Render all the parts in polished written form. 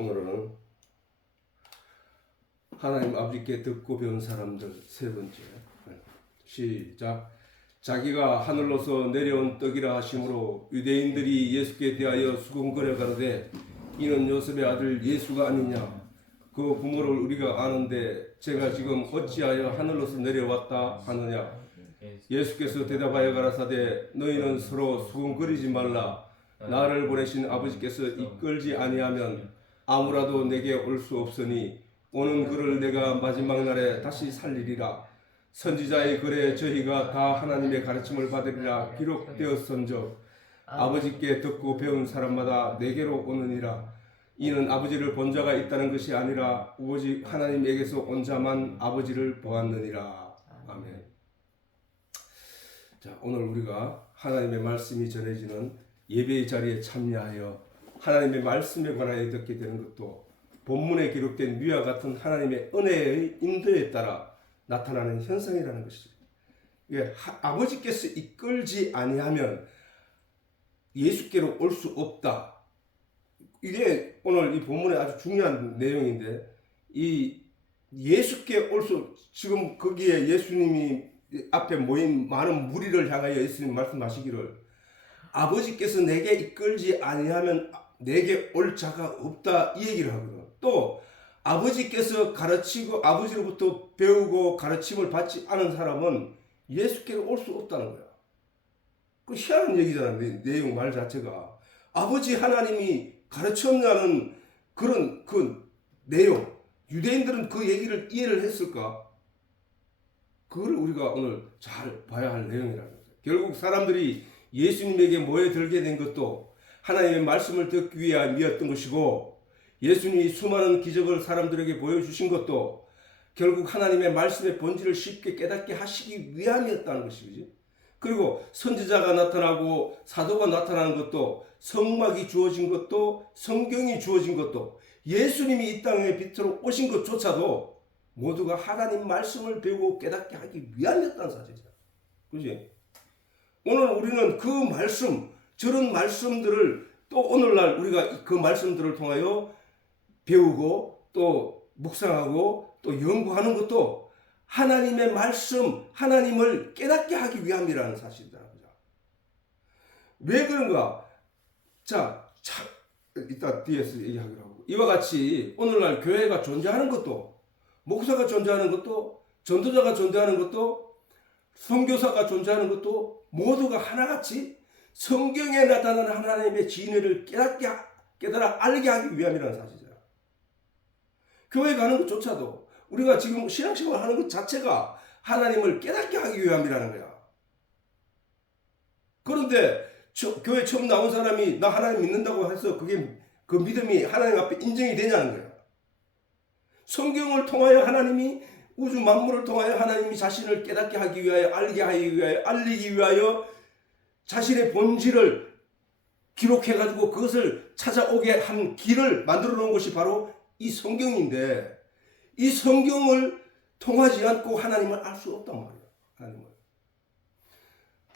오늘은 하나님 아버지께 듣고 배운 사람들 세 번째. 시작. 자기가 하늘로서 내려온 떡이라 하심으로 유대인들이 예수께 대하여 수군거려 가로되 이는 요셉의 아들 예수가 아니냐. 그 부모를 우리가 아는데 제가 지금 어찌하여 하늘로서 내려왔다 하느냐. 예수께서 대답하여 가라사대 너희는 서로 수군거리지 말라. 나를 보내신 아버지께서 이끌지 아니하면 아무라도 내게 올 수 없으니 오는 그를 내가 마지막 날에 다시 살리리라. 선지자의 글에 저희가 다 하나님의 가르침을 받으리라 기록되었은즉 아버지께 듣고 배운 사람마다 내게로 오느니라. 이는 아버지를 본 자가 있다는 것이 아니라 오직 하나님에게서 온 자만 아버지를 보았느니라. 아멘. 자, 오늘 우리가 하나님의 말씀이 전해지는 예배의 자리에 참여하여 하나님의 말씀에 관하여 듣게 되는 것도 본문에 기록된 위와 같은 하나님의 은혜의 인도에 따라 나타나는 현상이라는 것이죠. 이게 아버지께서 이끌지 아니하면 예수께로 올 수 없다. 이게 오늘 이 본문의 아주 중요한 내용인데, 이 예수께 지금 거기에 예수님이 앞에 모인 많은 무리를 향하여 예수님 말씀하시기를 아버지께서 내게 이끌지 아니하면 내게 올 자가 없다, 이 얘기를 하거든. 또 아버지께서 가르치고 아버지로부터 배우고 가르침을 받지 않은 사람은 예수께로 올 수 없다는 거야. 그 희한한 얘기잖아. 내용 말 자체가 아버지 하나님이 가르쳤냐는 그런 그 내용, 유대인들은 그 얘기를 이해를 했을까? 그걸 우리가 오늘 잘 봐야 할 내용이라는 거죠. 결국 사람들이 예수님에게 모여들게 된 것도 하나님의 말씀을 듣기 위함이었던 것이고, 예수님이 수많은 기적을 사람들에게 보여주신 것도 결국 하나님의 말씀의 본질을 쉽게 깨닫게 하시기 위함이었다는 것이지. 그리고 선지자가 나타나고 사도가 나타나는 것도, 성막이 주어진 것도, 성경이 주어진 것도, 예수님이 이 땅에 빛으로 오신 것조차도 모두가 하나님 말씀을 배우고 깨닫게 하기 위함이었다는 사실이야. 그지? 오늘 우리는 그 말씀, 저런 말씀들을 또 오늘날 우리가 그 말씀들을 통하여 배우고 또 묵상하고 또 연구하는 것도 하나님의 말씀, 하나님을 깨닫게 하기 위함이라는 사실이다. 왜 그런가? 자, 이따 뒤에서 얘기하기로 하고, 이와 같이 오늘날 교회가 존재하는 것도, 목사가 존재하는 것도, 전도자가 존재하는 것도, 선교사가 존재하는 것도 모두가 하나같이 성경에 나타나는 하나님의 진리를 깨달아 알게 하기 위함이라는 사실이잖아. 교회 가는 것조차도, 우리가 지금 신앙생활 하는 것 자체가 하나님을 깨닫게 하기 위함이라는 거야. 그런데 교회 처음 나온 사람이 나 하나님 믿는다고 해서 그게 그 믿음이 하나님 앞에 인정이 되냐는 거야. 성경을 통하여 하나님이, 우주 만물을 통하여 하나님이 자신을 깨닫게 하기 위하여, 알게 하기 위하여, 알리기 위하여 자신의 본질을 기록해가지고 그것을 찾아오게 한 길을 만들어 놓은 것이 바로 이 성경인데, 이 성경을 통하지 않고 하나님을 알 수 없단 말이에요. 하나님을.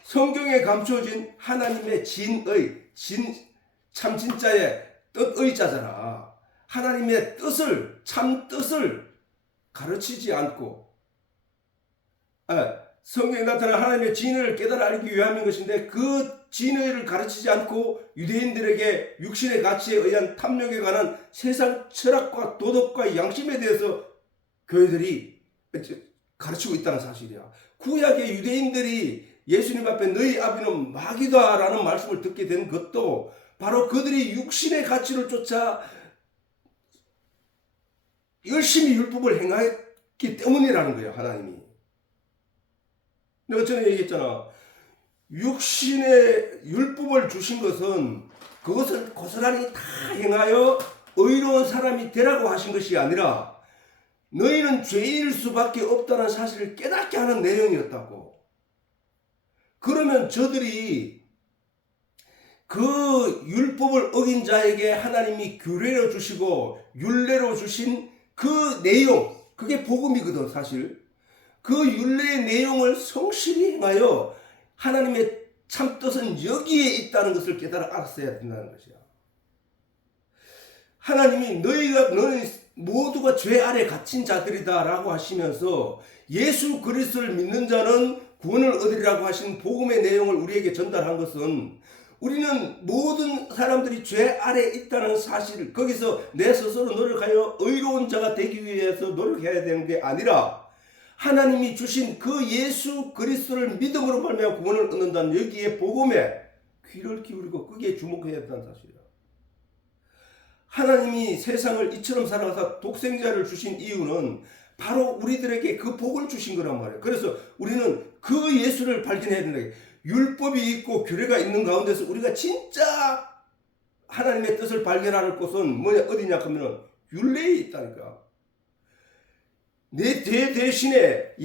성경에 감춰진 하나님의 참 진짜의 뜻의 자잖아. 하나님의 뜻을, 참 뜻을 가르치지 않고, 성경에 나타난 하나님의 진리를 깨달아 알기 위함인 것인데, 그 진리를 가르치지 않고 유대인들에게 육신의 가치에 의한 탐욕에 관한 세상 철학과 도덕과 양심에 대해서 교회들이 가르치고 있다는 사실이야. 구약의 유대인들이 예수님 앞에 너희 아비는 마귀다 라는 말씀을 듣게 된 것도 바로 그들이 육신의 가치를 쫓아 열심히 율법을 행했기 때문이라는 거예요. 하나님이. 내가 전에 얘기했잖아. 육신의 율법을 주신 것은 그것을 고스란히 다 행하여 의로운 사람이 되라고 하신 것이 아니라 너희는 죄인일 수밖에 없다는 사실을 깨닫게 하는 내용이었다고. 그러면 저들이 그 율법을 어긴 자에게 하나님이 규례로 주시고 율례로 주신 그 내용, 그게 복음이거든 사실. 그 율례의 내용을 성실히 행하여 하나님의 참뜻은 여기에 있다는 것을 깨달아 알았어야 된다는 것이야. 하나님이 너희 모두가 죄 아래 갇힌 자들이다라고 하시면서 예수 그리스도를 믿는 자는 구원을 얻으리라고 하신 복음의 내용을 우리에게 전달한 것은 우리는 모든 사람들이 죄 아래 있다는 사실을 거기서 내 스스로 노력하여 의로운 자가 되기 위해서 노력해야 되는 게 아니라 하나님이 주신 그 예수 그리스도를 믿음으로 말미암아 구원을 얻는다는 여기에 복음에 귀를 기울이고 거기에 주목해야 한다는 사실이야. 하나님이 세상을 이처럼 사랑하사 독생자를 주신 이유는 바로 우리들에게 그 복을 주신 거란 말이에요. 그래서 우리는 그 예수를 발견해야 된다. 율법이 있고 규례가 있는 가운데서 우리가 진짜 하나님의 뜻을 발견하는 곳은 뭐냐 어디냐 하면 율례에 있다니까. 내 죄 대신에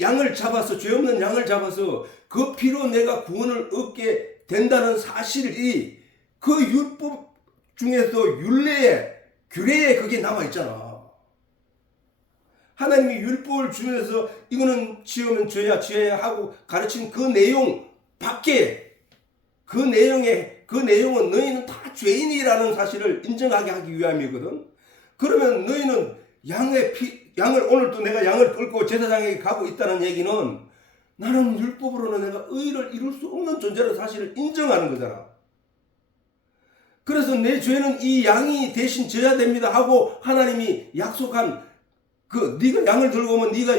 양을 잡아서 죄 없는 양을 잡아서 그 피로 내가 구원을 얻게 된다는 사실이 그 율법 중에서 율례에 규례에 그게 나와 있잖아. 하나님이 율법을 주면서 이거는 지으면 죄야 하고 가르친 그 내용 밖에 그 내용은 너희는 다 죄인이라는 사실을 인정하게 하기 위함이거든. 그러면 너희는 양을 오늘도 내가 양을 끌고 제사장에게 가고 있다는 얘기는 나는 율법으로는 내가 의를 이룰 수 없는 존재라는 사실을 인정하는 거잖아. 그래서 내 죄는 이 양이 대신 져야 됩니다 하고 하나님이 약속한 네가 양을 들고 오면 네가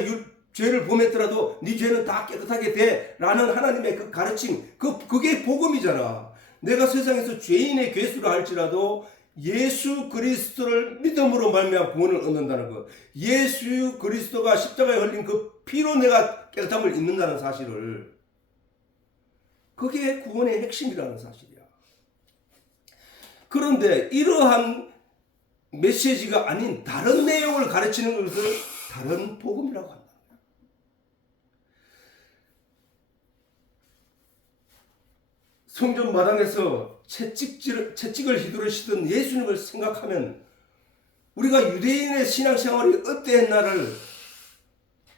죄를 범했더라도 네 죄는 다 깨끗하게 돼라는 하나님의 그 가르침 그게 복음이잖아. 내가 세상에서 죄인의 괴수를 할지라도 예수 그리스도를 믿음으로 말미암아 구원을 얻는다는 것. 예수 그리스도가 십자가에 흘린 그 피로 내가 깨끗함을 입는다는 사실을 그게 구원의 핵심이라는 사실이야. 그런데 이러한 메시지가 아닌 다른 내용을 가르치는 것을 다른 복음이라고 한다. 성전 마당에서 채찍을 휘두르시던 예수님을 생각하면 우리가 유대인의 신앙생활이 어땠나를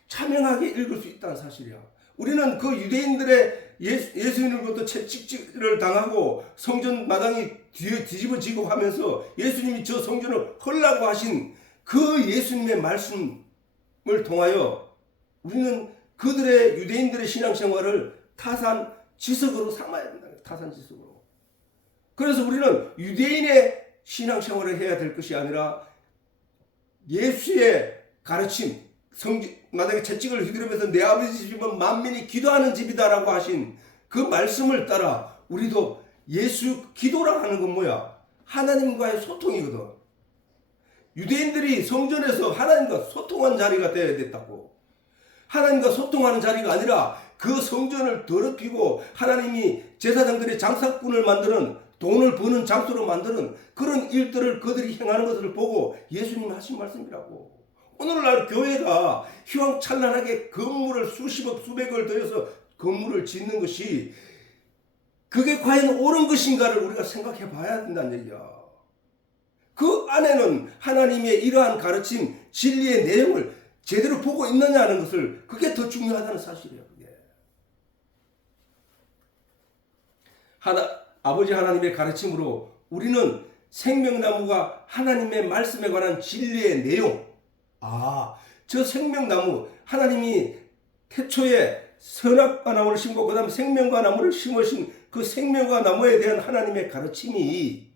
차명하게 읽을 수 있다는 사실이야. 우리는 그 유대인들의 예수님으로부터 채찍질을 당하고 성전 마당이 뒤집어지고 하면서 예수님이 저 성전을 헐라고 하신 그 예수님의 말씀을 통하여 우리는 그들의 유대인들의 신앙생활을 타산지석으로 삼아야 된다. 타산지석으로. 그래서 우리는 유대인의 신앙생활을 해야 될 것이 아니라 예수의 가르침, 마당에 채찍을 휘두르면서 내 아버지 집은 만민이 기도하는 집이다라고 하신 그 말씀을 따라 우리도 예수 기도라고 하는 건 뭐야? 하나님과의 소통이거든. 유대인들이 성전에서 하나님과 소통한 자리가 되어야 됐다고. 하나님과 소통하는 자리가 아니라 그 성전을 더럽히고 하나님이 제사장들의 장사꾼을 만드는 돈을 버는 장소로 만드는 그런 일들을 그들이 행하는 것을 보고 예수님이 하신 말씀이라고. 오늘날 교회가 휘황찬란하게 건물을 수십억 수백억을 들여서 건물을 짓는 것이 그게 과연 옳은 것인가를 우리가 생각해 봐야 된다는 얘기야. 그 안에는 하나님의 이러한 가르침 진리의 내용을 제대로 보고 있느냐는 것을 그게 더 중요하다는 사실이에요. 그게. 아버지 하나님의 가르침으로 우리는 생명나무가 하나님의 말씀에 관한 진리의 내용, 저 생명나무, 하나님이 태초에 선악과 나무를 심고 그 다음에 생명과 나무를 심으신 그 생명과 나무에 대한 하나님의 가르침이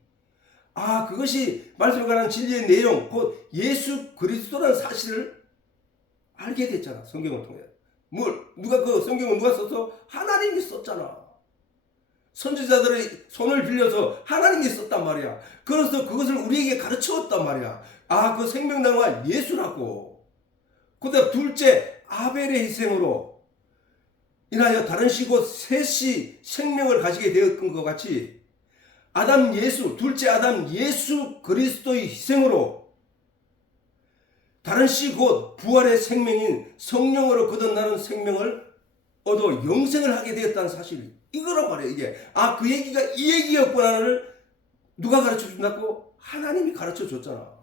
그것이 말씀에 관한 진리의 내용, 곧 예수 그리스도라는 사실을 알게 됐잖아. 성경을 통해. 그 성경을 누가 썼어? 하나님이 썼잖아. 선지자들의 손을 빌려서 하나님이 썼단 말이야. 그래서 그것을 우리에게 가르쳐왔단 말이야. 그 생명나무가 예수라고. 그 다음 둘째, 아벨의 희생으로 인하여 다른 씨곧 셋이 생명을 가지게 되었던 것 같이 둘째 아담 예수 그리스도의 희생으로 다른 씨 곧 부활의 생명인 성령으로 거듭나는 생명을 얻어 영생을 하게 되었다는 사실. 이거란 말이에요. 이게 그 얘기가 이 얘기였구나를 누가 가르쳐 준다고? 하나님이 가르쳐 줬잖아.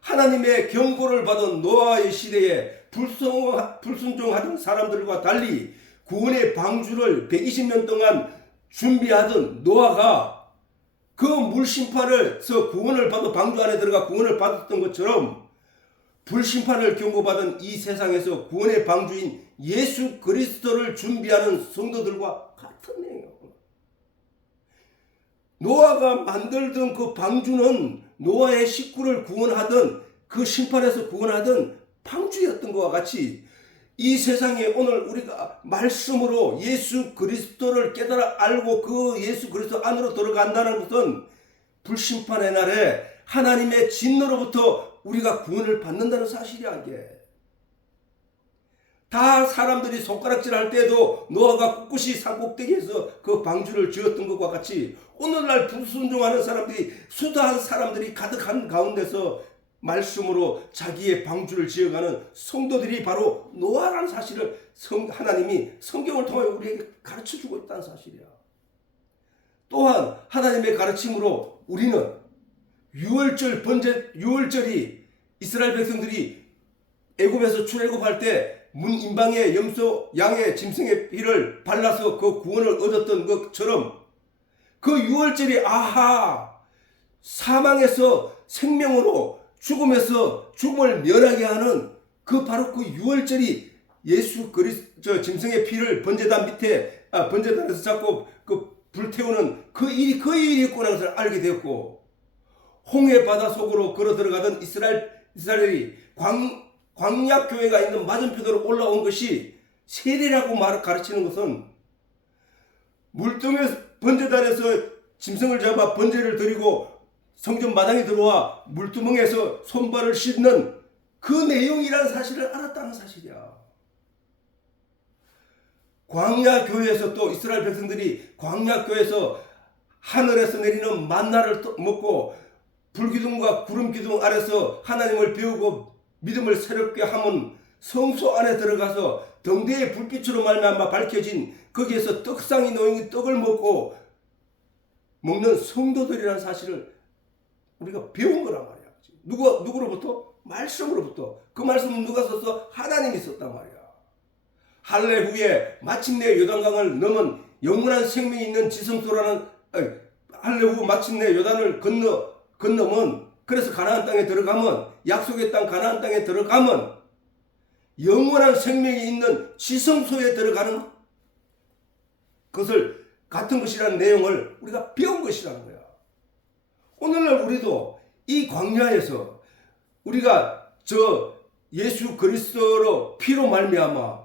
하나님의 경고를 받은 노아의 시대에 불순종하던 사람들과 달리 구원의 방주를 120년 동안 준비하던 노아가 그 물심판에서 구원을 받아 방주 안에 들어가 구원을 받았던 것처럼 불심판을 경고받은 이 세상에서 구원의 방주인 예수 그리스도를 준비하는 성도들과 같은 내용이에요. 노아가 만들던 그 방주는 노아의 식구를 구원하던 그 심판에서 구원하던 방주였던 것과 같이 이 세상에 오늘 우리가 말씀으로 예수 그리스도를 깨달아 알고 그 예수 그리스도 안으로 들어간다는 것은 불심판의 날에 하나님의 진노로부터 우리가 구원을 받는다는 사실이야. 이게 다 사람들이 손가락질 할 때도 노아가 꿋꿋이 산꼭대기에서 그 방주를 지었던 것과 같이 오늘날 불순종하는 사람들이 수다한 사람들이 가득한 가운데서 말씀으로 자기의 방주를 지어가는 성도들이 바로 노아라는 사실을 하나님이 성경을 통해 우리에게 가르쳐주고 있다는 사실이야. 또한 하나님의 가르침으로 우리는 유월절이 이스라엘 백성들이 애굽에서 출애굽할 때 문 임방에 염소 양의 짐승의 피를 발라서 그 구원을 얻었던 것처럼 그 유월절이 사망에서 생명으로 죽음에서 죽음을 면하게 하는 그 바로 그 유월절이 예수 그리스도 짐승의 피를 번제단에서 잡고 그 불태우는 그 일이 있구나 것을 알게 되었고, 홍해 바다 속으로 걸어 들어가던 이스라엘이 광야 교회가 있는 맞은편으로 올라온 것이 세례라고 가르치는 것은 물동에 번제단에서 짐승을 잡아 번제를 드리고 성전 마당에 들어와 물두멍에서 손발을 씻는 그 내용이라는 사실을 알았다는 사실이야. 광야 교회에서 또 이스라엘 백성들이 광야 교회에서 하늘에서 내리는 만나를 먹고 불기둥과 구름기둥 아래서 하나님을 배우고 믿음을 새롭게 하면 성소 안에 들어가서 등대의 불빛으로 말미암아 밝혀진 거기에서 떡상이 놓인 떡을 먹는 성도들이라는 사실을 우리가 배운 거란 말이야. 누구로부터? 말씀으로부터. 그 말씀은 누가 썼어? 하나님이 썼단 말이야. 할례 후에 마침내 요단강을 넘은 영원한 생명이 있는 지성소라는 할례 후 마침내 요단을 건너면, 그래서 가나안 땅에 들어가면, 약속의 땅 가나안 땅에 들어가면 영원한 생명이 있는 지성소에 들어가는 것을 같은 것이라는 내용을 우리가 배운 것이라는 거야. 오늘날 우리도 이 광야에서 우리가 예수 그리스도로 피로 말미암아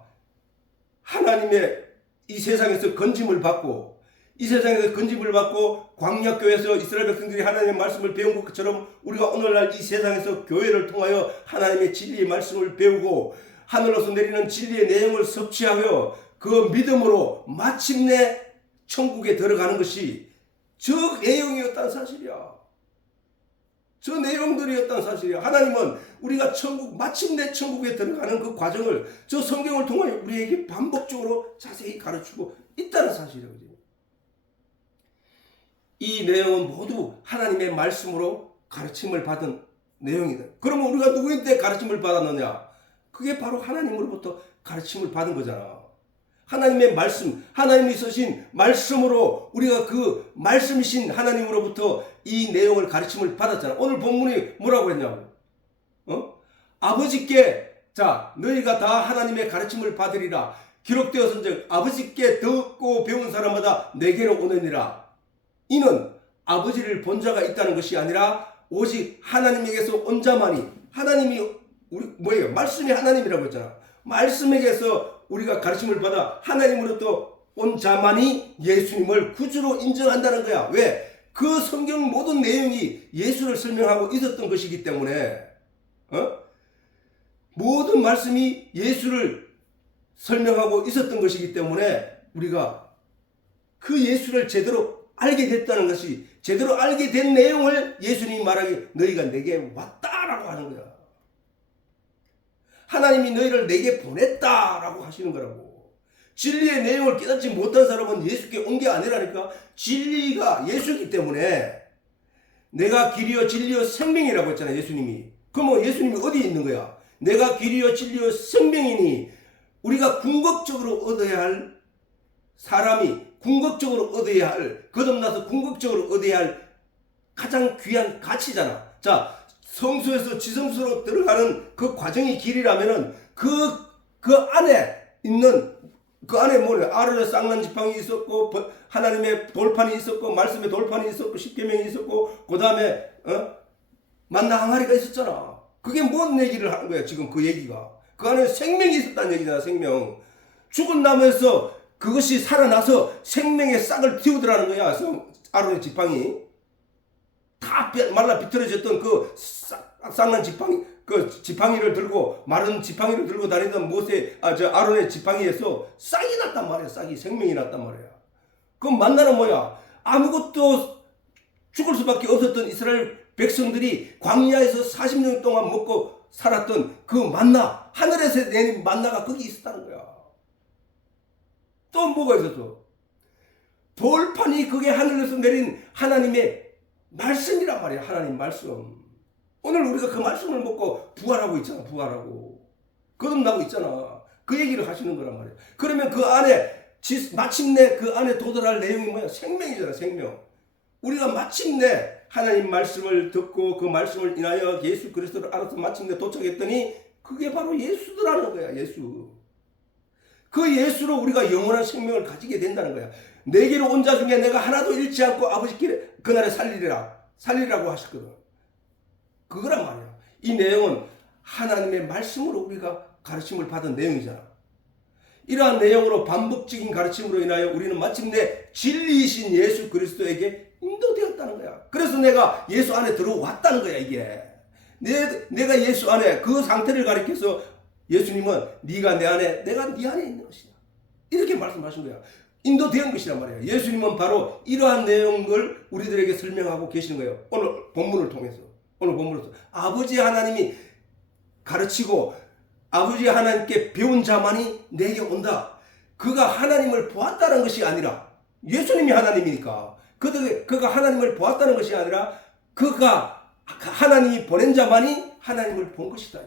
하나님의 이 세상에서 건짐을 받고, 이 세상에서 건짐을 받고 광야교회에서 이스라엘 백성들이 하나님의 말씀을 배운 것처럼 우리가 오늘날 이 세상에서 교회를 통하여 하나님의 진리의 말씀을 배우고 하늘로서 내리는 진리의 내용을 섭취하여 그 믿음으로 마침내 천국에 들어가는 것이 저 내용이었다는 사실이야. 저 내용들이었다는 사실이야. 하나님은 우리가 마침내 천국에 들어가는 그 과정을 저 성경을 통해 우리에게 반복적으로 자세히 가르치고 있다는 사실이거든요. 이 내용은 모두 하나님의 말씀으로 가르침을 받은 내용이다. 그러면 우리가 누구인데 가르침을 받았느냐? 그게 바로 하나님으로부터 가르침을 받은 거잖아. 하나님의 말씀, 하나님이 쓰신 말씀으로 우리가 그 말씀이신 하나님으로부터 이 내용을 가르침을 받았잖아. 오늘 본문이 뭐라고 했냐고. 아버지께 너희가 다 하나님의 가르침을 받으리라. 기록되었은즉 아버지께 듣고 배운 사람마다 내게로 오느니라. 이는 아버지를 본 자가 있다는 것이 아니라 오직 하나님에게서 온 자만이, 하나님이 뭐예요? 말씀이 하나님이라고 했잖아. 말씀에게서 우리가 가르침을 받아 하나님으로부터 온 자만이 예수님을 구주로 인정한다는 거야. 왜? 그 성경 모든 내용이 예수를 설명하고 있었던 것이기 때문에, 모든 말씀이 예수를 설명하고 있었던 것이기 때문에 우리가 그 예수를 제대로 알게 됐다는 것이, 제대로 알게 된 내용을 예수님이 말하기 너희가 내게 왔다라고 하는 거야. 하나님이 너희를 내게 보냈다라고 하시는 거라고. 진리의 내용을 깨닫지 못한 사람은 예수께 온 게 아니라니까. 진리가 예수이기 때문에 내가 길이요 진리요 생명이라고 했잖아요, 예수님이. 그럼 예수님이 어디 있는 거야? 내가 길이요 진리요 생명이니 우리가 궁극적으로 얻어야 할 사람이 궁극적으로 얻어야 할, 거듭나서 궁극적으로 얻어야 할 가장 귀한 가치잖아. 자, 성소에서 지성소로 들어가는 그 과정이 길이라면은 그 안에 있는 그 안에 뭐냐, 아론의 쌍난 지팡이 있었고, 하나님의 돌판이 있었고, 말씀의 돌판이 있었고, 십계명이 있었고, 그 다음에 만나 항아리가 있었잖아. 그게 뭔 얘기를 하는 거야 지금 그 얘기가. 그 안에 생명이 있었다는 얘기잖아. 생명. 죽은 나무에서 그것이 살아나서 생명의 싹을 틔우더라는 거야. 아론의 지팡이 다 말라 비틀어졌던 그 쌍난 지팡이, 그 지팡이를 들고, 마른 지팡이를 들고 다니던 아론의 지팡이에서 싹이 났단 말이야. 싹이, 생명이 났단 말이야. 그럼 만나는 뭐야? 아무것도 죽을 수밖에 없었던 이스라엘 백성들이 광야에서 40년 동안 먹고 살았던 그 만나, 하늘에서 내린 만나가 거기 있었다는 거야. 또 뭐가 있었어? 돌판이 그게 하늘에서 내린 하나님의 말씀이란 말이야. 하나님 말씀. 오늘 우리가 그 말씀을 먹고 부활하고 있잖아. 부활하고 거듭나고 있잖아. 그 얘기를 하시는 거란 말이야. 그러면 그 안에 마침내 그 안에 도달할 내용이 뭐야? 생명이잖아. 생명. 우리가 마침내 하나님 말씀을 듣고 그 말씀을 인하여 예수 그리스도를 알아서 마침내 도착했더니 그게 바로 예수더라는 거야. 예수. 그 예수로 우리가 영원한 생명을 가지게 된다는 거야. 내게로 온 자 중에 내가 하나도 잃지 않고 아버지 길에 그날에 살리라고 하셨거든. 그거란 말이야. 이 내용은 하나님의 말씀으로 우리가 가르침을 받은 내용이잖아. 이러한 내용으로 반복적인 가르침으로 인하여 우리는 마침내 진리이신 예수 그리스도에게 인도되었다는 거야. 그래서 내가 예수 안에 들어왔다는 거야. 이게 내가 예수 안에, 그 상태를 가리켜서 예수님은 네가 내 안에, 내가 네 안에 있는 것이다, 이렇게 말씀하신 거야. 인도된 것이란 말이야. 예수님은 바로 이러한 내용을 우리들에게 설명하고 계시는 거예요. 오늘 본문을 통해서. 아버지 하나님이 가르치고 아버지 하나님께 배운 자만이 내게 온다. 그가 하나님을 보았다는 것이 아니라, 예수님이 하나님이니까 그가 하나님을 보았다는 것이 아니라 그가 하나님이 보낸 자만이 하나님을 본 것이다.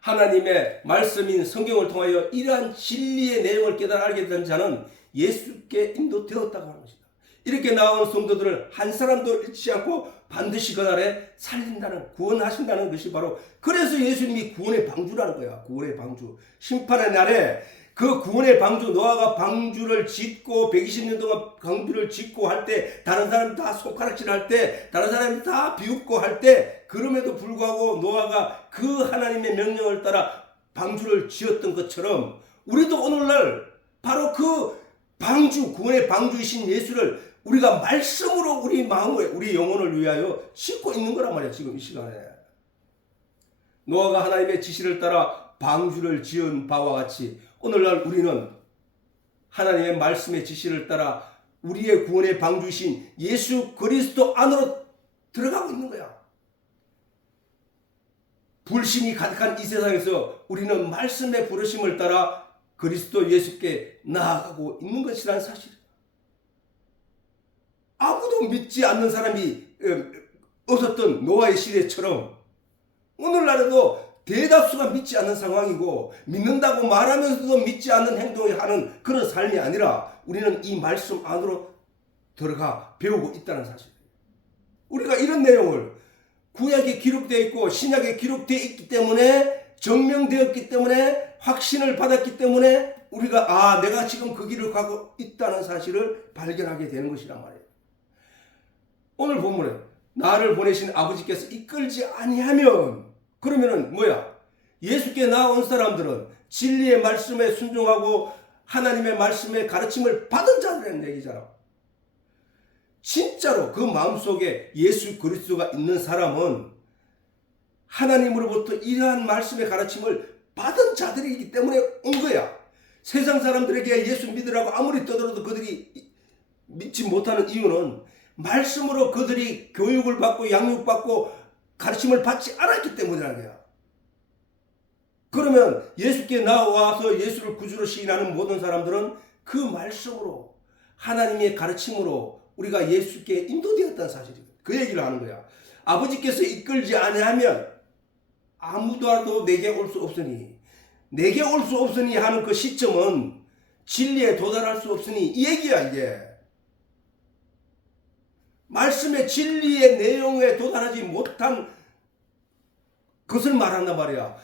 하나님의 말씀인 성경을 통하여 이러한 진리의 내용을 깨달아 알게 된 자는 예수께 인도되었다고 하는 것이다. 이렇게 나온 성도들을 한 사람도 잃지 않고 반드시 그날에 살린다는, 구원하신다는 것이 바로, 그래서 예수님이 구원의 방주라는 거야. 구원의 방주. 심판의 날에 그 구원의 방주, 노아가 방주를 짓고 120년 동안 방주를 짓고 할 때, 다른 사람이 다 손가락질 할 때, 다른 사람이 다 비웃고 할 때, 그럼에도 불구하고 노아가 그 하나님의 명령을 따라 방주를 지었던 것처럼 우리도 오늘날 바로 그 방주, 구원의 방주이신 예수를 우리가 말씀으로 우리 마음을, 우리 영혼을 위하여 싣고 있는 거란 말이야. 지금 이 시간에 노아가 하나님의 지시를 따라 방주를 지은 바와 같이 오늘날 우리는 하나님의 말씀의 지시를 따라 우리의 구원의 방주이신 예수 그리스도 안으로 들어가고 있는 거야. 불신이 가득한 이 세상에서 우리는 말씀의 부르심을 따라 그리스도 예수께 나아가고 있는 것이라는 사실. 아무도 믿지 않는 사람이 없었던 노아의 시대처럼 오늘날에도 대다수가 믿지 않는 상황이고, 믿는다고 말하면서도 믿지 않는 행동을 하는 그런 삶이 아니라 우리는 이 말씀 안으로 들어가 배우고 있다는 사실. 우리가 이런 내용을 구약에 기록되어 있고 신약에 기록되어 있기 때문에, 증명되었기 때문에, 확신을 받았기 때문에 우리가 내가 지금 그 길을 가고 있다는 사실을 발견하게 되는 것이란 말이에요. 오늘 본문에 나를 보내신 아버지께서 이끌지 아니하면, 그러면은 뭐야? 예수께 나온 사람들은 진리의 말씀에 순종하고 하나님의 말씀의 가르침을 받은 자들이라는 얘기잖아. 진짜로 그 마음속에 예수 그리스도가 있는 사람은 하나님으로부터 이러한 말씀의 가르침을 받은 자들이기 때문에 온 거야. 세상 사람들에게 예수 믿으라고 아무리 떠들어도 그들이 믿지 못하는 이유는 말씀으로 그들이 교육을 받고 양육받고 가르침을 받지 않았기 때문이라는 거야. 그러면 예수께 나와서 예수를 구주로 시인하는 모든 사람들은 그 말씀으로, 하나님의 가르침으로 우리가 예수께 인도되었다는 사실이거든. 그 얘기를 하는 거야. 아버지께서 이끌지 아니하면 아무도 내게 올 수 없으니, 내게 올 수 없으니 하는 그 시점은 진리에 도달할 수 없으니 이 얘기야. 이게 말씀의 진리의 내용에 도달하지 못한 것을 말한단 말이야.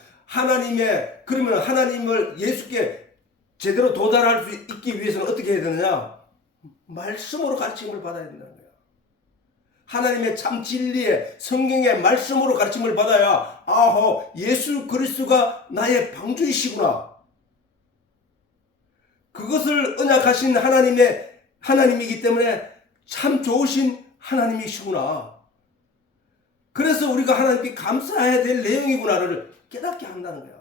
그러면 하나님을 예수께 제대로 도달할 수 있기 위해서는 어떻게 해야 되느냐? 말씀으로 가르침을 받아야 된다는 거야. 하나님의 참 진리의 성경의 말씀으로 가르침을 받아야 예수 그리스도가 나의 방주이시구나. 그것을 언약하신 하나님이기 때문에 참 좋으신 하나님이시구나. 그래서 우리가 하나님께 감사해야 될 내용이구나를 깨닫게 한다는 거야.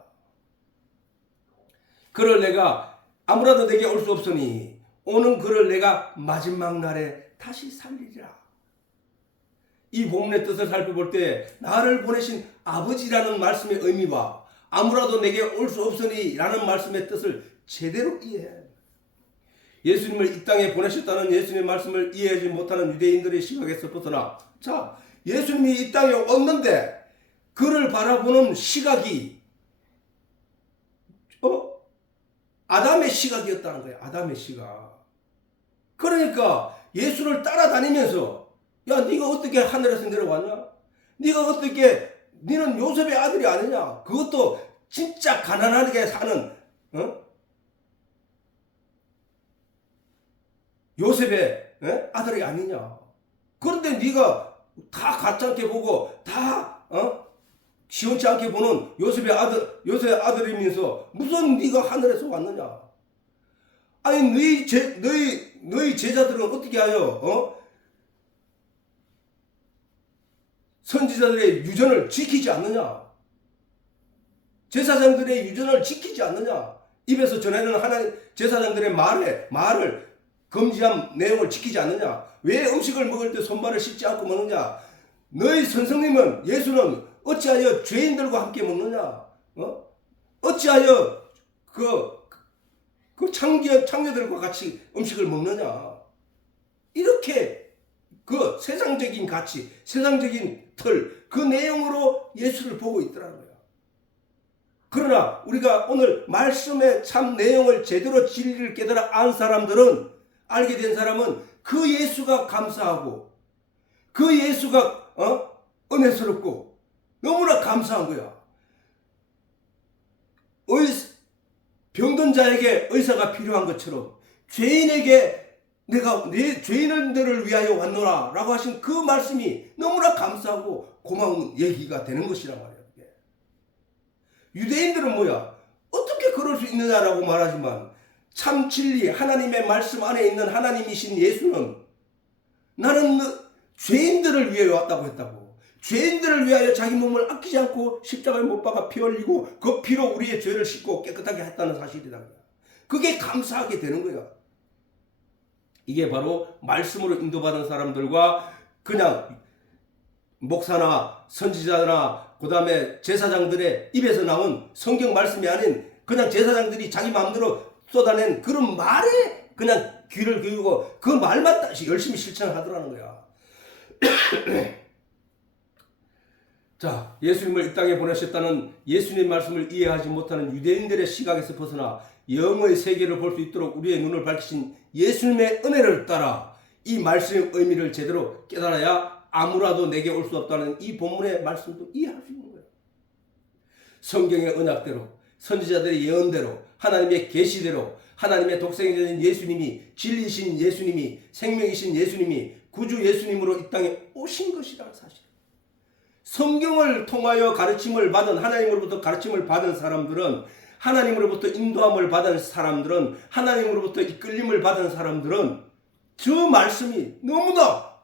그를 내가 아무라도 내게 올 수 없으니 오는 그를 내가 마지막 날에 다시 살리리라. 이 본문의 뜻을 살펴볼 때 나를 보내신 아버지라는 말씀의 의미와 아무라도 내게 올 수 없으니 라는 말씀의 뜻을 제대로 이해해. 예수님을 이 땅에 보내셨다는 예수님의 말씀을 이해하지 못하는 유대인들의 시각에서 벗어나, 자, 예수님이 이 땅에 왔는데 그를 바라보는 시각이 아담의 시각이었다는 거예요. 아담의 시각. 그러니까 예수를 따라다니면서, 야, 네가 어떻게 하늘에서 내려왔냐? 너는 요셉의 아들이 아니냐? 그것도 진짜 가난하게 사는 요셉의 아들이 아니냐? 그런데 네가 다 가짜게 보고 다 시원치 않게 보는 요셉의 아들이면서 무슨 네가 하늘에서 왔느냐? 아니 너희 제자들은 어떻게 하여 선지자들의 유전을 지키지 않느냐? 제사장들의 유전을 지키지 않느냐? 입에서 전하는 하나님 제사장들의 말을 금지한 내용을 지키지 않느냐? 왜 음식을 먹을 때 손발을 씻지 않고 먹느냐? 너희 선생님은 예수는 어찌하여 죄인들과 함께 먹느냐? 어찌하여 그 창녀들과 같이 음식을 먹느냐? 이렇게 그 세상적인 가치, 세상적인 틀, 그 내용으로 예수를 보고 있더라는 거야. 그러나 우리가 오늘 말씀의 참 내용을 제대로 진리를 깨달아 알게 된 사람은 그 예수가 감사하고 그 예수가 은혜스럽고 너무나 감사한 거야. 병든 자에게 의사가 필요한 것처럼 죄인에게 내가 내 죄인들을 위하여 왔노라 라고 하신 그 말씀이 너무나 감사하고 고마운 얘기가 되는 것이란 말이야. 유대인들은 뭐야? 어떻게 그럴 수 있느냐라고 말하지만 참 진리 하나님의 말씀 안에 있는 하나님이신 예수는 나는 죄인들을 위하여 왔다고 했다고. 죄인들을 위하여 자기 몸을 아끼지 않고 십자가에 못 박아 피 흘리고 그 피로 우리의 죄를 씻고 깨끗하게 했다는 사실이다. 그게 감사하게 되는 거야. 이게 바로 말씀으로 인도받은 사람들과 그냥 목사나 선지자나 그 다음에 제사장들의 입에서 나온 성경 말씀이 아닌 그냥 제사장들이 자기 마음대로 쏟아낸 그런 말에 그냥 귀를 기울이고 그 말만 다시 열심히 실천하더라는 거야. 자, 예수님을 이 땅에 보내셨다는 예수님 말씀을 이해하지 못하는 유대인들의 시각에서 벗어나 영의 세계를 볼 수 있도록 우리의 눈을 밝히신 예수님의 은혜를 따라 이 말씀의 의미를 제대로 깨달아야 아무라도 내게 올 수 없다는 이 본문의 말씀도 이해할 수 있는 거예요. 성경의 언약대로, 선지자들의 예언대로, 하나님의 계시대로 하나님의 독생자인 예수님이, 진리신 예수님이, 생명이신 예수님이, 구주 예수님으로 이 땅에 오신 것이라는 사실. 성경을 통하여 가르침을 받은, 하나님으로부터 가르침을 받은 사람들은, 하나님으로부터 인도함을 받은 사람들은, 하나님으로부터 이끌림을 받은 사람들은 저 말씀이 너무나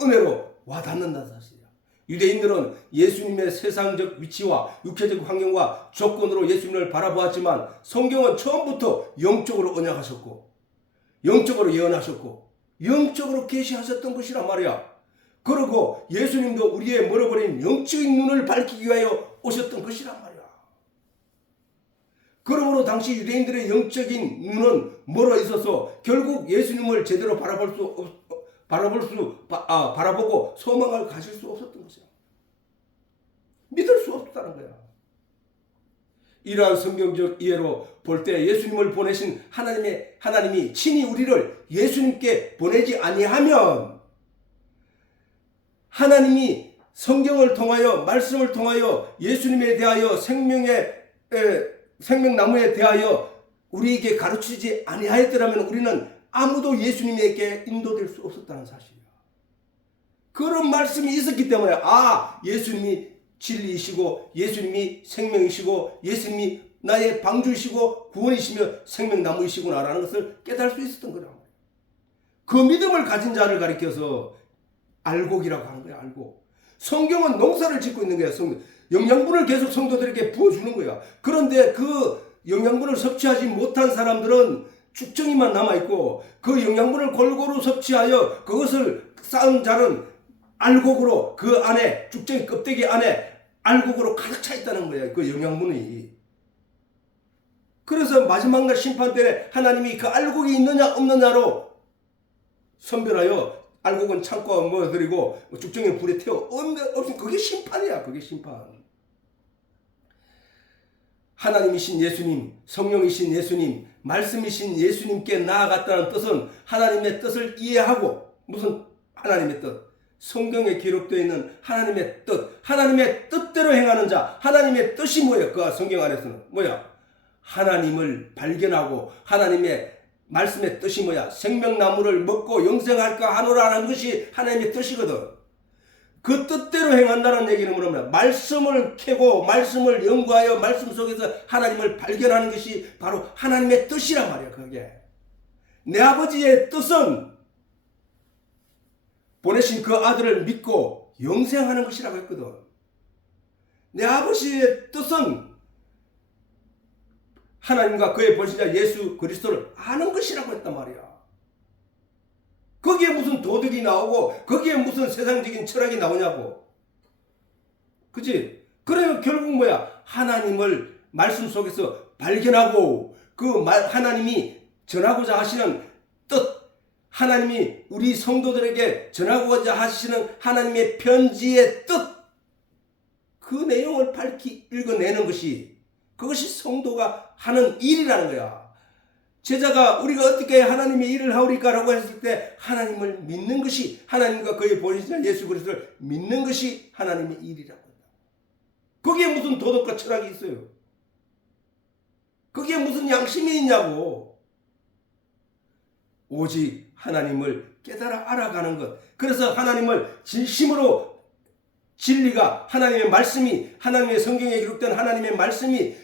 은혜로 와닿는다는 사실이야. 유대인들은 예수님의 세상적 위치와 육체적 환경과 조건으로 예수님을 바라보았지만 성경은 처음부터 영적으로 언약하셨고 영적으로 예언하셨고 영적으로 계시하셨던 것이란 말이야. 그리고 예수님도 우리의 멀어버린 영적인 눈을 밝히기 위하여 오셨던 것이란 말이야. 그러므로 당시 유대인들의 영적인 눈은 멀어 있어서 결국 예수님을 제대로 바라보고 소망을 가질 수 없었던 것이야. 믿을 수 없다는 거야. 이러한 성경적 이해로 볼 때 예수님을 보내신 하나님이 친히 우리를 예수님께 보내지 아니하면 하나님이 성경을 통하여 말씀을 통하여 예수님에 대하여 생명나무에 대하여 우리에게 가르치지 아니하였더라면 우리는 아무도 예수님에게 인도될 수 없었다는 사실이에요. 그런 말씀이 있었기 때문에 예수님이 진리이시고 예수님이 생명이시고 예수님이 나의 방주이시고 구원이시며 생명나무이시구나라는 것을 깨달을 수 있었던 거라. 그 믿음을 가진 자를 가리켜서 알곡이라고 하는 거야. 알곡. 성경은 농사를 짓고 있는 거야. 영양분을 계속 성도들에게 부어주는 거야. 그런데 그 영양분을 섭취하지 못한 사람들은 죽정이만 남아있고 그 영양분을 골고루 섭취하여 그것을 쌓은 자는 알곡으로 그 안에 죽정이 껍데기 안에 알곡으로 가득 차 있다는 거야. 그 영양분이. 그래서 마지막 날 심판 때에 하나님이 그 알곡이 있느냐 없느냐로 선별하여 알곡은 창고에 모아드리고 죽정에 불에 태워 없으면 그게 심판이야. 그게 심판. 하나님이신 예수님, 성령이신 예수님, 말씀이신 예수님께 나아갔다는 뜻은 하나님의 뜻을 이해하고 무슨 하나님의 뜻? 성경에 기록되어 있는 하나님의 뜻, 하나님의 뜻대로 행하는 자, 하나님의 뜻이 뭐예요? 그 성경 안에서는 뭐야? 하나님을 발견하고 하나님의 말씀의 뜻이 뭐야? 생명나무를 먹고 영생할까 하노라는 것이 하나님의 뜻이거든. 그 뜻대로 행한다는 얘기는 뭐냐? 말씀을 캐고 말씀을 연구하여 말씀 속에서 하나님을 발견하는 것이 바로 하나님의 뜻이란 말이야. 그게 내 아버지의 뜻은 보내신 그 아들을 믿고 영생하는 것이라고 했거든. 내 아버지의 뜻은 하나님과 그의 보시자 예수 그리스도를 아는 것이라고 했단 말이야. 거기에 무슨 도덕이 나오고 거기에 무슨 세상적인 철학이 나오냐고. 그치? 그러면 결국 뭐야? 하나님을 말씀 속에서 발견하고 하나님이 전하고자 하시는 뜻, 하나님이 우리 성도들에게 전하고자 하시는 하나님의 편지의 뜻, 그 내용을 밝히 읽어내는 것이 그것이 성도가 하는 일이라는 거야. 제자가 우리가 어떻게 하나님의 일을 하오리까라고 했을 때 하나님을 믿는 것이, 하나님과 그의 보내신 예수 그리스도를 믿는 것이 하나님의 일이라고 한다. 거기에 무슨 도덕과 철학이 있어요? 거기에 무슨 양심이 있냐고. 오직 하나님을 깨달아 알아가는 것. 그래서 하나님을 진심으로, 진리가 하나님의 말씀이, 하나님의 성경에 기록된 하나님의 말씀이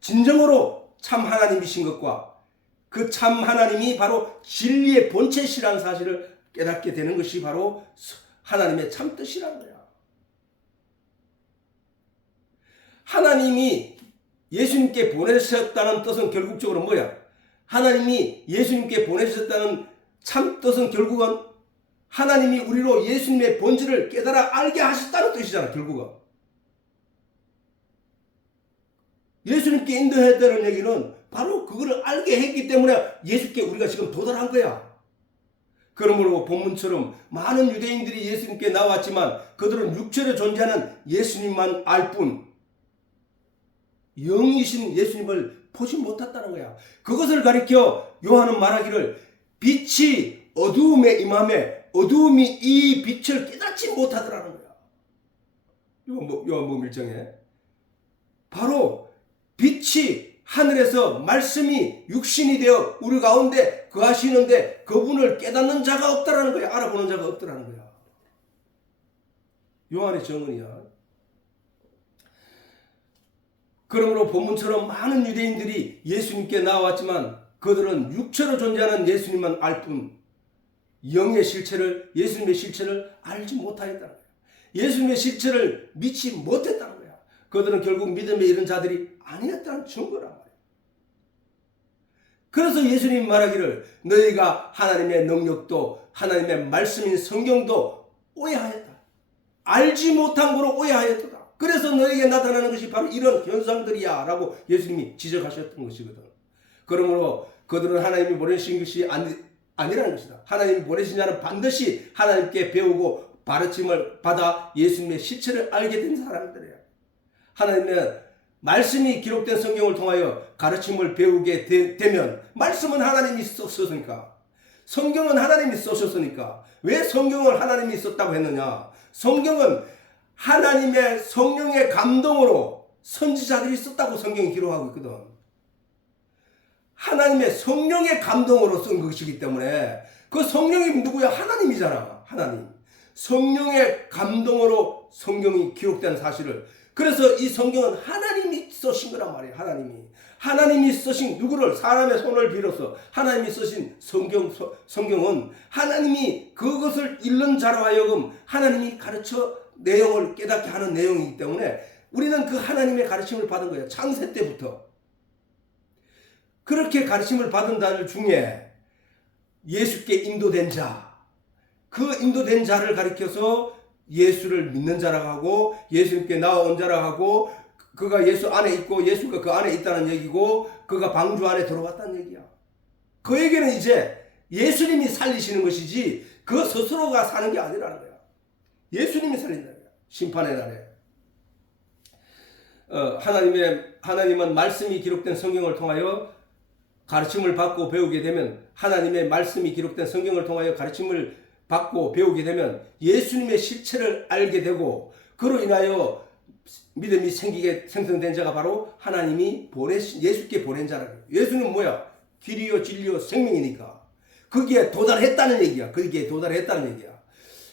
진정으로 참 하나님이신 것과 그 참 하나님이 바로 진리의 본체시라는 사실을 깨닫게 되는 것이 바로 하나님의 참 뜻이라는 거야. 하나님이 예수님께 보내셨다는 뜻은 결국적으로 뭐야? 하나님이 예수님께 보내셨다는 참 뜻은 결국은 하나님이 우리로 예수님의 본질을 깨달아 알게 하셨다는 뜻이잖아. 결국은 예수님께 인도했다는 얘기는 바로 그거를 알게 했기 때문에 예수께 우리가 지금 도달한 거야. 그러므로 본문처럼 많은 유대인들이 예수님께 나왔지만 그들은 육체로 존재하는 예수님만 알 뿐 영이신 예수님을 보지 못했다는 거야. 그것을 가리켜 요한은 말하기를 빛이 어두움에 임함에 어두움이 이 빛을 깨닫지 못하더라는 거야. 요한복음 1장에 바로 빛이 하늘에서 말씀이 육신이 되어 우리 가운데 거하시는데 그분을 깨닫는 자가 없다라는 거야. 알아보는 자가 없다라는 거야. 요한의 정언이야. 그러므로 본문처럼 많은 유대인들이 예수님께 나왔지만 그들은 육체로 존재하는 예수님만 알 뿐 영의 실체를, 예수님의 실체를 알지 못하였다는 거야. 예수님의 실체를 믿지 못했다는 거야. 그들은 결국 믿음에 이른 자들이 아니었다는 증거란 말이야. 그래서 예수님이 말하기를 너희가 하나님의 능력도 하나님의 말씀인 성경도 오해하였다. 알지 못한 거로 오해하였다. 그래서 너에게 나타나는 것이 바로 이런 현상들이야 라고 예수님이 지적하셨던 것이거든. 그러므로 그들은 하나님이 보내신 것이 아니라는 것이다. 하나님이 보내신 자는 반드시 하나님께 배우고 가르침을 받아 예수님의 실체를 알게 된 사람들이야. 하나님의 말씀이 기록된 성경을 통하여 가르침을 배우게 되면 말씀은 하나님이 썼으니까 성경은 하나님이 쓰셨으니까. 왜 성경을 하나님이 썼다고 했느냐? 성경은 하나님의 성령의 감동으로 선지자들이 썼다고 성경이 기록하고 있거든. 하나님의 성령의 감동으로 쓴 것이기 때문에 그 성령이 누구야? 하나님이잖아. 하나님. 성령의 감동으로 성경이 기록된 사실을. 그래서 이 성경은 하나님이 쓰신 거란 말이에요. 하나님이 쓰신 누구를? 사람의 손을 빌어서 하나님이 쓰신 성경은 하나님이 그것을 읽는 자로 하여금 하나님이 가르쳐 내용을 깨닫게 하는 내용이기 때문에 우리는 그 하나님의 가르침을 받은 거예요. 창세 때부터. 그렇게 가르침을 받은 자들 중에 예수께 인도된 자, 그 인도된 자를 가리켜서 예수를 믿는 자라고 하고 예수님께 나아온 자라고 하고 그가 예수 안에 있고 예수가 그 안에 있다는 얘기고 그가 방주 안에 들어갔다는 얘기야. 그에게는 이제 예수님이 살리시는 것이지 그 스스로가 사는 게 아니라는 거야. 예수님이 살린다는 거야. 심판의 날에. 하나님은 말씀이 기록된 성경을 통하여 가르침을 받고 배우게 되면 하나님의 말씀이 기록된 성경을 통하여 가르침을 받고 배우게 되면 예수님의 실체를 알게 되고 그로 인하여 믿음이 생성된 자가 바로 하나님이 예수께 보낸 자라고. 예수는 뭐야? 길이요 진리요 생명이니까. 거기에 도달했다는 얘기야.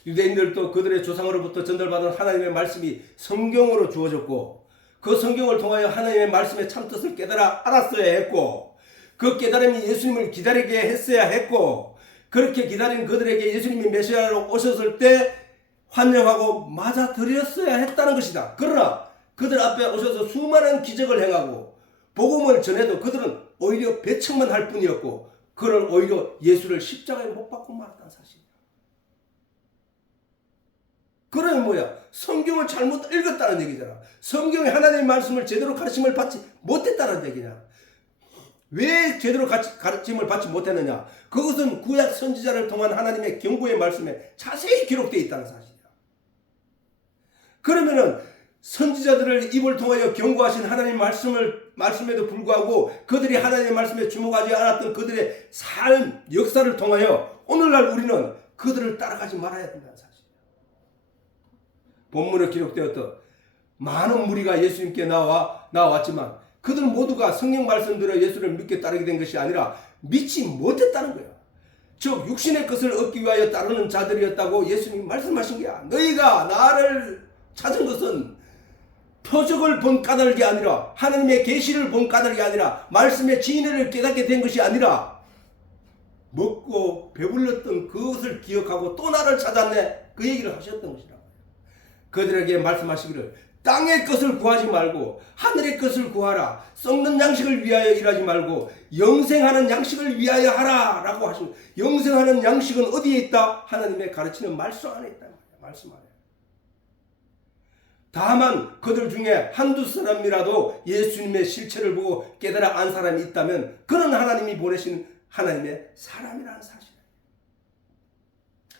유대인들도 그들의 조상으로부터 전달받은 하나님의 말씀이 성경으로 주어졌고 그 성경을 통하여 하나님의 말씀의 참뜻을 깨달아 알았어야 했고 그 깨달음이 예수님을 기다리게 했어야 했고 그렇게 기다린 그들에게 예수님이 메시아로 오셨을 때 환영하고 맞아들였어야 했다는 것이다. 그러나 그들 앞에 오셔서 수많은 기적을 행하고 복음을 전해도 그들은 오히려 배척만 할 뿐이었고 그를 오히려 예수를 십자가에 못 박고 말았다는 사실이야. 그러면 뭐야? 성경을 잘못 읽었다는 얘기잖아. 성경의 하나님의 말씀을 제대로 가르침을 받지 못했다는 얘기냐. 왜 제대로 가르침을 받지 못했느냐? 그것은 구약 선지자를 통한 하나님의 경고의 말씀에 자세히 기록되어 있다는 사실이야. 그러면은 선지자들을 입을 통하여 경고하신 하나님의 말씀에도 불구하고 그들이 하나님의 말씀에 주목하지 않았던 그들의 삶, 역사를 통하여 오늘날 우리는 그들을 따라가지 말아야 된다는 사실이야. 본문에 기록되었던 많은 무리가 예수님께 나왔지만 그들 모두가 성경 말씀대로 예수를 믿게 따르게 된 것이 아니라 믿지 못했다는 거야. 즉 육신의 것을 얻기 위하여 따르는 자들이었다고 예수님이 말씀하신 거야. 너희가 나를 찾은 것은 표적을 본 까닭이 아니라 하나님의 계시를 본 까닭이 아니라 말씀의 진리를 깨닫게 된 것이 아니라 먹고 배불렀던 그것을 기억하고 또 나를 찾았네. 그 얘기를 하셨던 것이라고. 그들에게 말씀하시기를 땅의 것을 구하지 말고 하늘의 것을 구하라. 썩는 양식을 위하여 일하지 말고 영생하는 양식을 위하여 하라 라고 하시고 영생하는 양식은 어디에 있다? 하나님의 가르치는 말씀 안에 있다. 말씀 안에. 다만 그들 중에 한두 사람이라도 예수님의 실체를 보고 깨달아 안 사람이 있다면 그는 하나님이 보내신 하나님의 사람이라는 사실.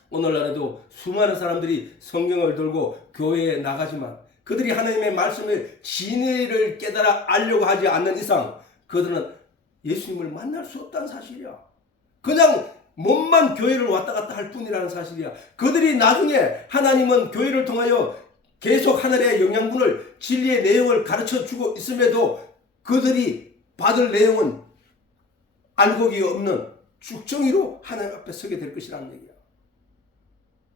오늘날에도 수많은 사람들이 성경을 들고 교회에 나가지만 그들이 하나님의 말씀의 진리를 깨달아 알려고 하지 않는 이상 그들은 예수님을 만날 수 없다는 사실이야. 그냥 몸만 교회를 왔다 갔다 할 뿐이라는 사실이야. 그들이 나중에 하나님은 교회를 통하여 계속 하늘의 영양분을 진리의 내용을 가르쳐주고 있음에도 그들이 받을 내용은 알곡이 없는 죽정이로 하나님 앞에 서게 될 것이라는 얘기야.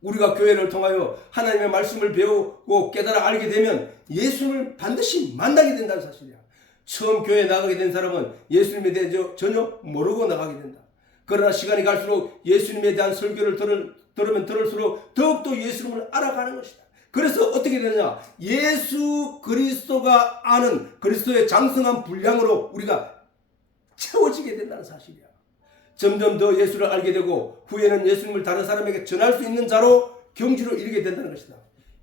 우리가 교회를 통하여 하나님의 말씀을 배우고 깨달아 알게 되면 예수님을 반드시 만나게 된다는 사실이야. 처음 교회에 나가게 된 사람은 예수님에 대해 전혀 모르고 나가게 된다. 그러나 시간이 갈수록 예수님에 대한 설교를 들으면 들을수록 더욱더 예수님을 알아가는 것이다. 그래서 어떻게 되느냐? 예수 그리스도가 아는 그리스도의 장성한 분량으로 우리가 채워지게 된다는 사실이야. 점점 더 예수를 알게 되고 후에는 예수님을 다른 사람에게 전할 수 있는 자로 경지로 이르게 된다는 것이다.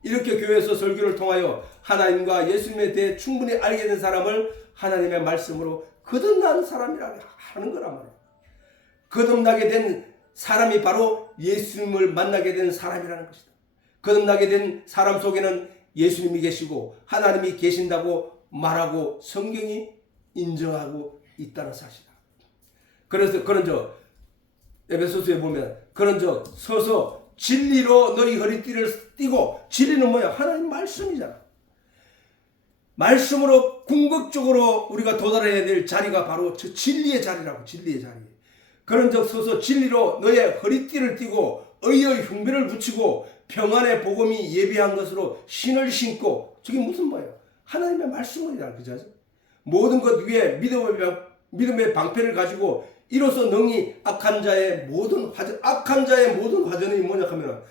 이렇게 교회에서 설교를 통하여 하나님과 예수님에 대해 충분히 알게 된 사람을 하나님의 말씀으로 거듭난 사람이라고 하는 거란 말이야. 거듭나게 된 사람이 바로 예수님을 만나게 된 사람이라는 것이다. 거듭나게 된 사람 속에는 예수님이 계시고 하나님이 계신다고 말하고 성경이 인정하고 있다는 사실이다. 그래서 그런저 에베소서에 보면 그런즉 서서 진리로 너희 허리띠를 띠고, 진리는 뭐야? 하나님 말씀이잖아. 말씀으로 궁극적으로 우리가 도달해야 될 자리가 바로 저 진리의 자리라고. 진리의 자리. 그런즉 서서 진리로 너의 허리띠를 띠고 의의 흉배를 붙이고 평안의 복음이 예비한 것으로 신을 신고. 저게 무슨 말이야? 하나님의 말씀이잖아. 그죠? 모든 것 위에 믿음의 방패를 가지고 이로써 능히 악한 자의 모든 화전이 뭐냐 하면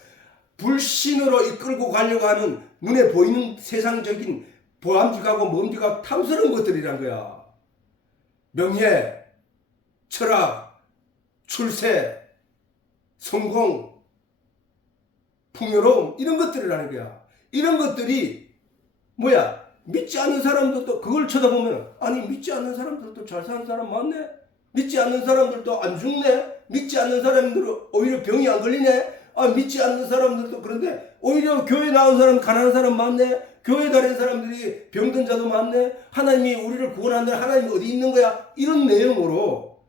불신으로 이끌고 가려고 하는 눈에 보이는 세상적인 보암직하고 먼지가 탐스러운 것들이란 거야. 명예, 철학, 출세, 성공, 풍요로움, 이런 것들이라는 거야. 이런 것들이 뭐야? 믿지 않는 사람들도 그걸 쳐다보면, 아니 믿지 않는 사람들도 잘 사는 사람 많네? 믿지 않는 사람들도 안 죽네? 믿지 않는 사람들은 오히려 병이 안 걸리네? 아, 믿지 않는 사람들도 그런데 오히려 교회 나온 사람, 가난한 사람 많네? 교회 다니는 사람들이 병든 자도 많네? 하나님이 우리를 구원하는데 하나님이 어디 있는 거야? 이런 내용으로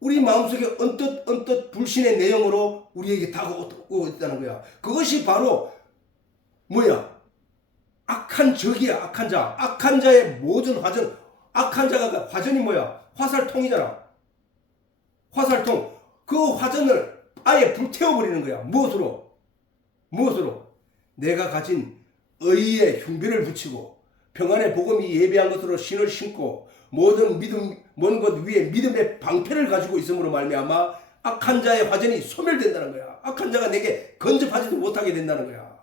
우리 마음속에 언뜻 불신의 내용으로 우리에게 다가오고 있다는 거야. 그것이 바로 뭐야? 악한 적이야. 악한 자. 악한 자의 모든 화전. 악한 자가 화전이 뭐야? 화살통이잖아. 화살통. 그 화전을 아예 불태워버리는 거야. 무엇으로? 내가 가진 의의 흉배를 붙이고 평안의 복음이 예비한 것으로 신을 신고 모든 것 위에 믿음의 방패를 가지고 있음으로 말미암아 악한 자의 화전이 소멸된다는 거야. 악한 자가 내게 건접하지도 못하게 된다는 거야.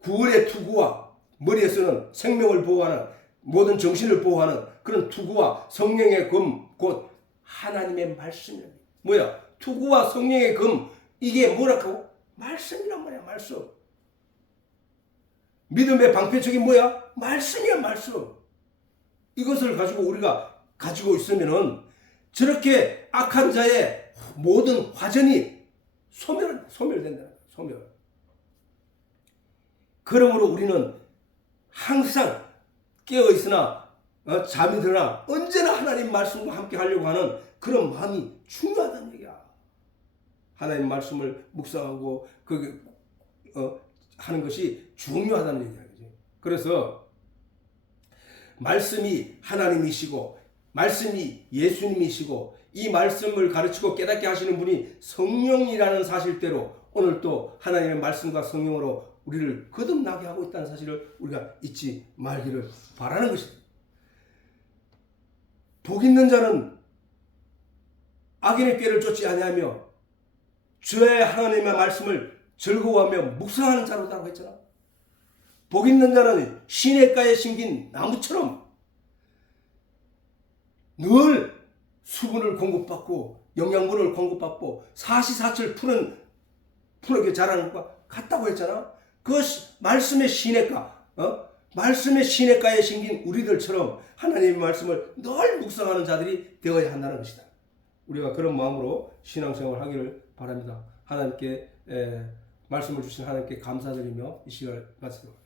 구원의 투구와 머리에 쓰는 생명을 보호하는, 모든 정신을 보호하는 그런 투구와 성령의 금, 곧 하나님의 말씀이야. 뭐야? 투구와 성령의 금, 이게 뭐라고? 말씀이란 말이야. 말씀. 믿음의 방패책이 뭐야? 말씀이야. 말씀. 이것을 가지고 우리가 가지고 있으면은 저렇게 악한 자의 모든 화전이 소멸된다. 소멸. 그러므로 우리는 항상 깨어 있으나 잠이 드나 언제나 하나님 말씀과 함께 하려고 하는 그런 마음이 중요하다는 얘기야. 하나님 말씀을 묵상하고 하는 것이 중요하다는 얘기야. 그래서 말씀이 하나님이시고 말씀이 예수님이시고 이 말씀을 가르치고 깨닫게 하시는 분이 성령이라는 사실대로 오늘 또 하나님의 말씀과 성령으로 우리를 거듭나게 하고 있다는 사실을 우리가 잊지 말기를 바라는 것입니다. 복 있는 자는 악인의 꾀를 쫓지 아니하며 주의 하나님의 말씀을 즐거워하며 묵상하는 자로다고 했잖아. 복 있는 자는 시냇가에 심긴 나무처럼 늘 수분을 공급받고 영양분을 공급받고 사시사철 푸르게 자라는 것과 같다고 했잖아. 그 말씀의 시냇가, 말씀의 시냇가에 심긴 우리들처럼 하나님의 말씀을 늘 묵상하는 자들이 되어야 한다는 것이다. 우리가 그런 마음으로 신앙생활을 하기를 바랍니다. 하나님께 말씀을 주신 하나님께 감사드리며 이 시간을 마치도록 하겠습니다.